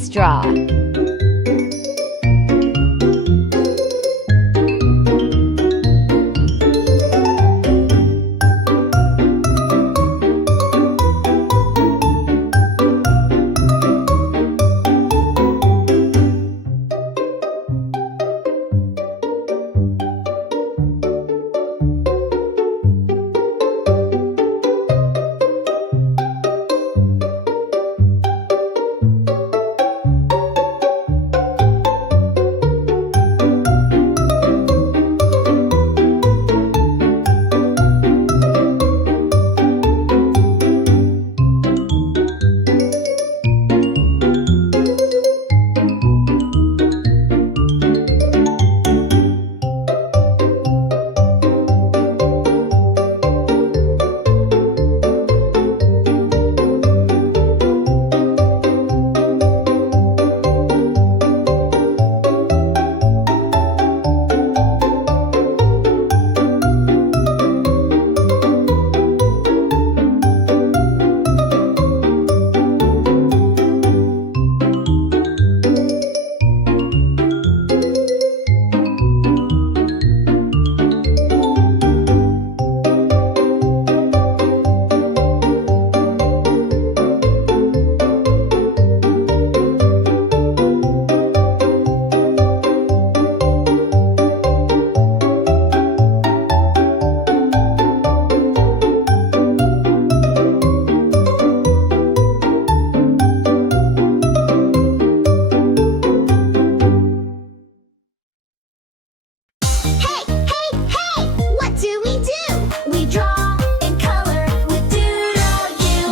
Let's draw.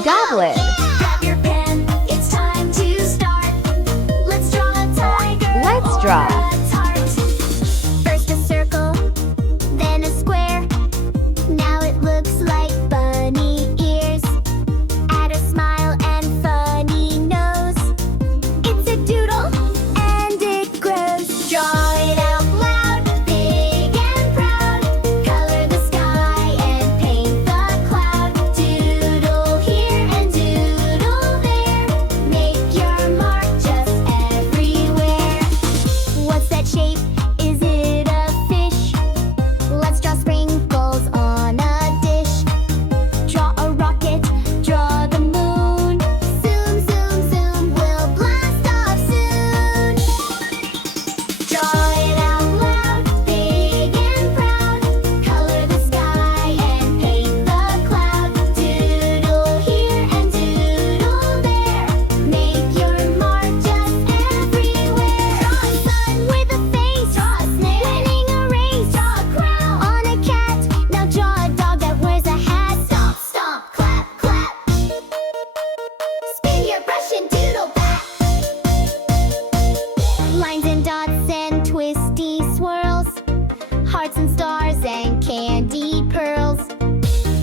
Goblin. Grab your pen, it's time to start. Let's draw a tiger. Let's draw. Or a tart. First a circle, then a square. Now it looks like bunny ears. Add a smile and funny nose. It's a doodle and it grows. Draw it out loud, big and proud. Color the sky and paint the cloud. Doodle here and doodle there. Make your mark just everywhere. What's that shape? Is it a fish? Let's draw sprinkles on a dish. Draw a rocket, draw the moon. Zoom, zoom, zoom, we'll blast off soon. Draw it out loud, big and proud. Color the sky and paint the cloud. Doodle here and doodle there. Make your mark just everywhere. Draw a sun with a face. Draw a snake winning a race. Draw a crown on a cat. Now draw a dog that wears a hat. Stomp, stomp, clap, clap. Spin your brush and doodle back. Lines and dots and twisty swirls. Hearts and stars and candy pearls.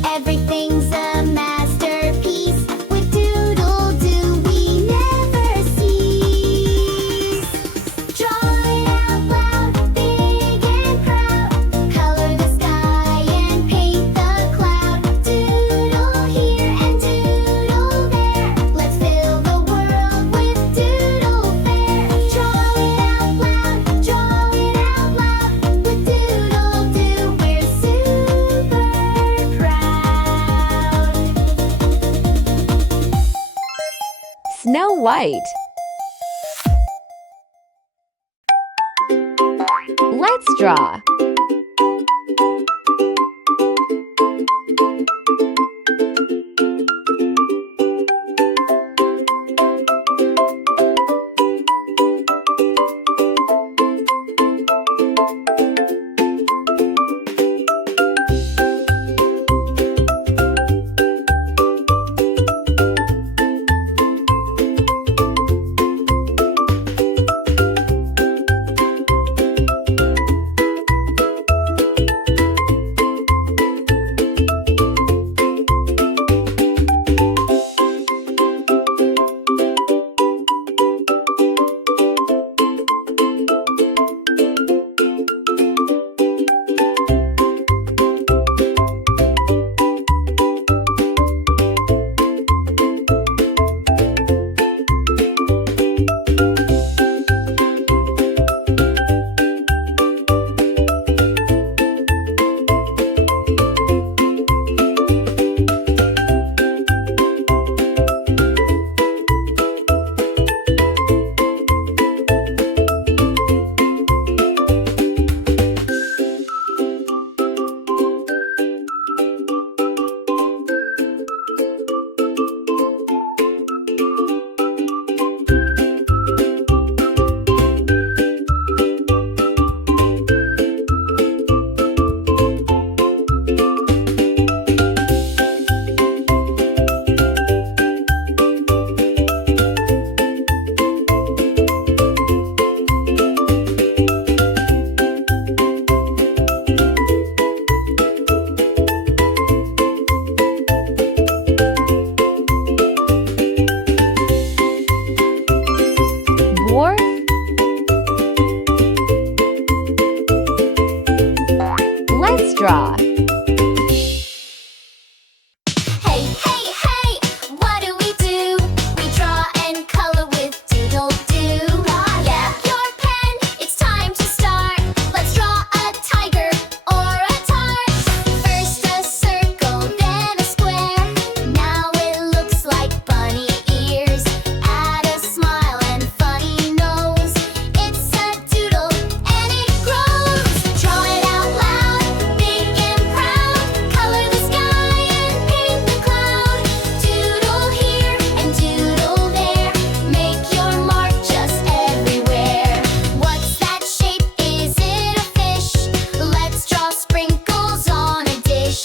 Everything's a masterpiece. With DoodleDoo we never cease. Draw it out loud, big and proud. Color the sky and paint the cloud. Doodle here and doodle there. Let's fill the world with doodle fair. Draw it out loud, draw it out loud. With DoodleDoo we're super proud. Snow White. Let's draw. draw. Hey, hey, hey, what do? We draw and color with DoodleDoo. Yeah, your pen, it's time to start. Let's draw a tiger or a tart. First a circle, then a square. Now it looks like bunny ears. Add a smile and funny nose. It's a doodle and it grows. Draw it out loud, big and proud. Color the sky and paint the cloud. Doodle here and doodle there. Make your mark just everywhere. What's that shape? Is it a fish? Let's draw sprinkles on a dish.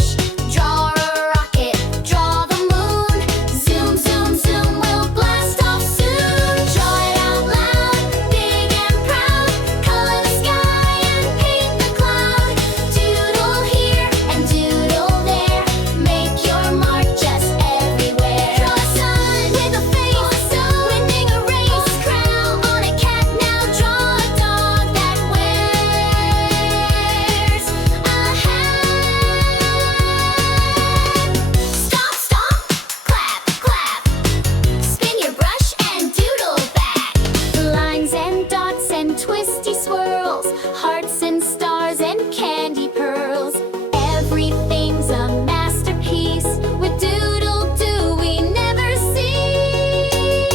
Draw a rocket, draw the moon. Zoom, zoom, zoom, we'll blast off soon. Draw it out loud, big and proud. Color the sky and paint the cloud. Doodle here and doodle there. Make your mark just everywhere. Draw a sun with a face, winning a race. Crown on a cat, now draw a dog that wears a hat. Stomp, stomp, clap, clap. Spin your brush and doodle back. Lines and dots and twisty swirls. Hearts and stars and candy pearls. Everything's a masterpiece. With DoodleDoo we never cease.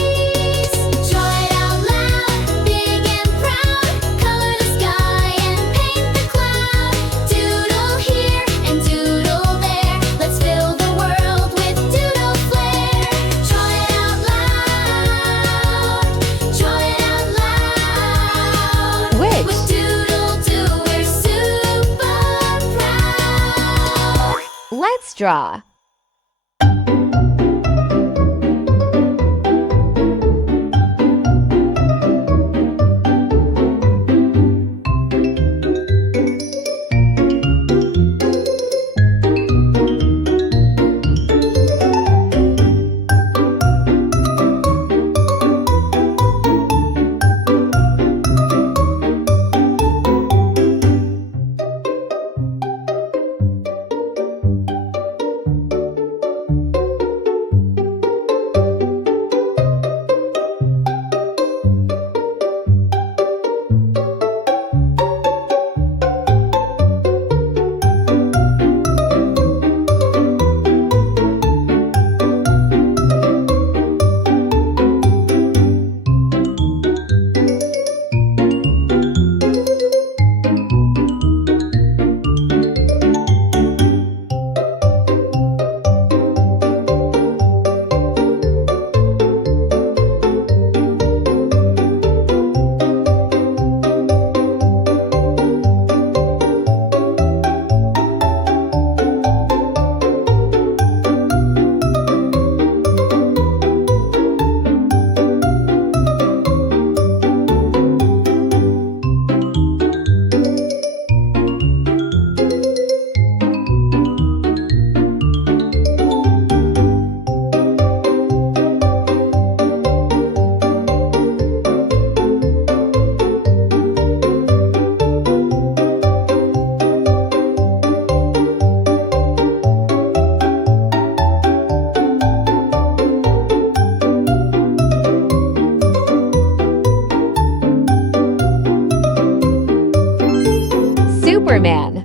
Draw it out loud, big and proud. Color the sky and paint the cloud. Doodle here and doodle there. Let's fill the world with doodle flair. Draw it out loud. Draw it out loud. Which? With DoodleDoo we're super proud. Let's draw. Superman.